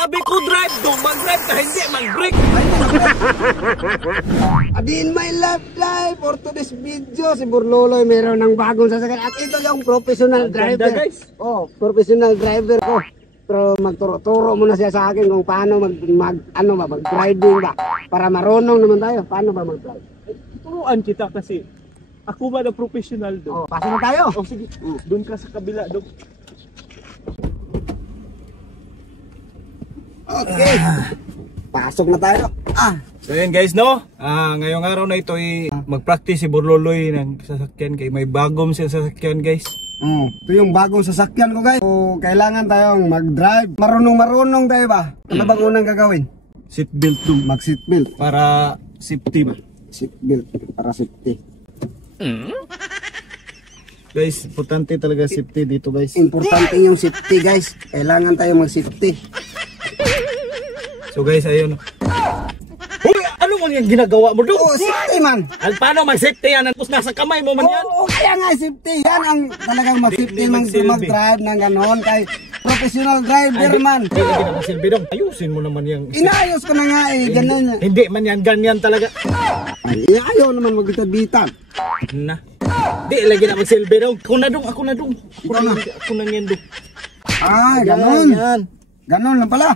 Sabi ko drive dong, mag-drive ka, hindi mag-brake. In my life drive for today's video, si Burloloy meron ng bagong sasakyan. At ito yung professional driver. Guys. Oh, professional driver ko. Pero magturo-turo muna siya sa akin kung paano mag-riding ba. Para marunong naman tayo. Paano ba mag-drive? Turuan kita kasi ako ba na professional doon? Oh, pasok na tayo. Oh, sige. Doon ka sa kabila, doon. Okay. Pasok na tayo. So yun guys, no? Ngayong araw na ito ay mag-practice si Burloloy ng sasakyan kay may bagong sasakyan guys. Ito yung bagong sasakyan ko guys. So, kailangan tayong mag-drive. Marunong tayo ba? Ano bang unang gagawin? Seatbelt dong. Mag-seatbelt. Para safety ba? Seatbelt para safety. Guys, importante talaga safety dito guys. Importante yung safety guys. Kailangan tayong mag-safety. So guys, ayun. Uy, ano man yung ginagawa mo doon? Oh, safety man. Paano mag-safety yan? Tapos nasa kamay mo man yan? Oo, kaya nga safety. Yan ang talagang mag-safety mag-drive ng ganon. Kay professional driver man. Hindi lagi na magsilbi dong. Ayusin mo naman yung... Inayos ko na nga eh, ganun. Hindi man yan, ganyan talaga. Ay, ayaw naman mag-bitan. Na. Hindi lagi na magsilbi dong. Ako na dong. Ako na yan dong. Ah, ganon. Ganon lang pala.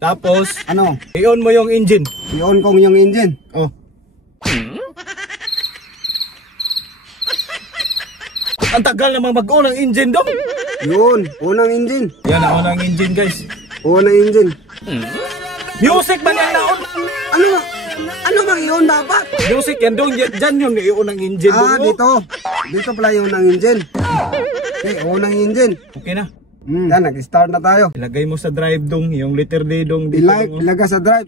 Tapos, ano? i-on mo yung engine. I-on kong yung engine. Oh. Ang tagal namang mag-on ang engine dong. Yun, unang engine. Yan ang unang engine guys. Unang engine. Music ba yan na-on? Ano bang i-on dapat? Music yan dong. Diyan yun i-on ang engine dong. Dito. Dito pala yung unang engine. Okay, unang engine. Okay na. Yan, nag-start na tayo. Ilagay mo sa drive dong, yung letter D dong. Ilagay sa drive.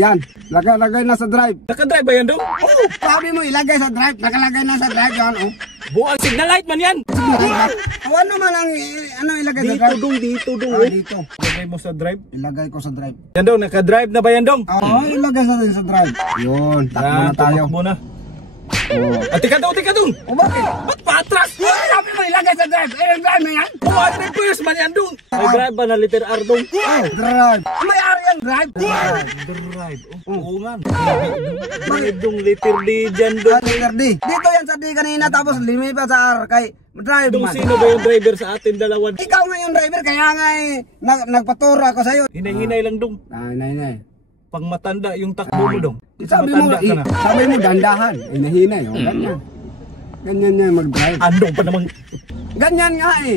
Yan, lagay na sa drive. Naka-drive ba yan dong? Oh, sabi mo ilagay sa drive. Nakalagay na sa drive yan, oh. Buang signal light man yan. Ano man ang ilagay sa drive? Dito dong. Dito. Ilagay mo sa drive. Ilagay ko sa drive. Yan dong, naka-drive na ba yan dong? Oo, ilagay sa drive. Yun, takbo na tayo. Tumakbo na. Tika dong. O bakit? Ba't patras? Sabi mo ilagay sa drive. Eh, drive na yan. Reverse man yan dong. May drive ba na letter R dong? Drive. May R yan, drive. Drive. Oo nga. Drive dong, letter D dyan dong. Letter D. Dito yan sa D kanina tapos limipa sa R kay drive Dong, man. sino ba yung driver sa atin dalawa? Ikaw nga yung driver kaya nga nagpaturo ako sa'yo. Hinay-hinay lang dong. Hinay. Pang matanda yung takbo mo dong. Sabi mo dandahan. Hinahinay. Ganyan niya mag-drive. Andong pa namang... Ganyan nga eh.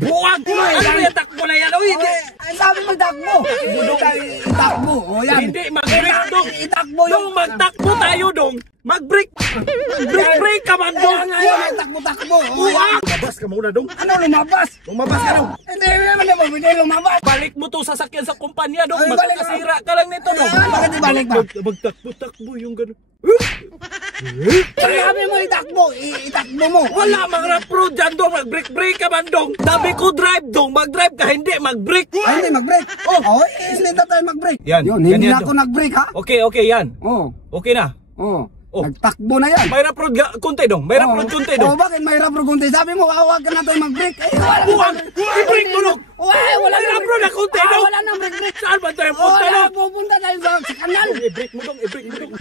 Buwag! Ano yung takbo na yan? Sabi mo takbo. Itakbo. O yan. Hindi, mag-brake dong. Itakbo yung... Dong, magtakbo tayo dong. Mag-brake. Brake ka man dong. Kaya takbo. Buwag! Lumabas ka muna dong. Ano lumabas? Lumabas ka dong. Hindi lumabas. Balik mo to sasakyan sa kumpanya dong. Ay, balik mo. Magkakasira ka lang nito dong. Bakit ibalik ba? Magtakbo yung gano'n. Sabi mo itakbo mo. Wala mga pro dyan dong. Mag-brake ka man dong. Sabi ko drive dong. Mag-drive ka, hindi mag-brake. Ay, hindi mag-brake. Hindi na tayo mag-brake. Yan. Yun, hindi na ako nag-brake ha. Okay, yan. Okay na. Nagtakbo na yan. Mayroon pro konti dong. Mayroon pro konti dong. Bakit mayroon pro konti? Sabi mo, huwag ka na tayo mag-brake. Buwag! I-brake mo dong. Wala Mayroon pro na konti dong. Wala na brake. Saan ba tayo punta dong? Pupunta tayo sa kanal. I-brake mo dong.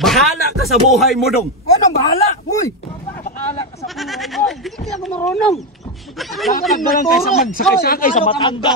Bahala ka sa buhay mo dong. Anong bahala? Uy! Bahala ka sa buhay mo. Hindi ako marunong. Dapat na lang kayo sa magsakay-sakay sa matanda.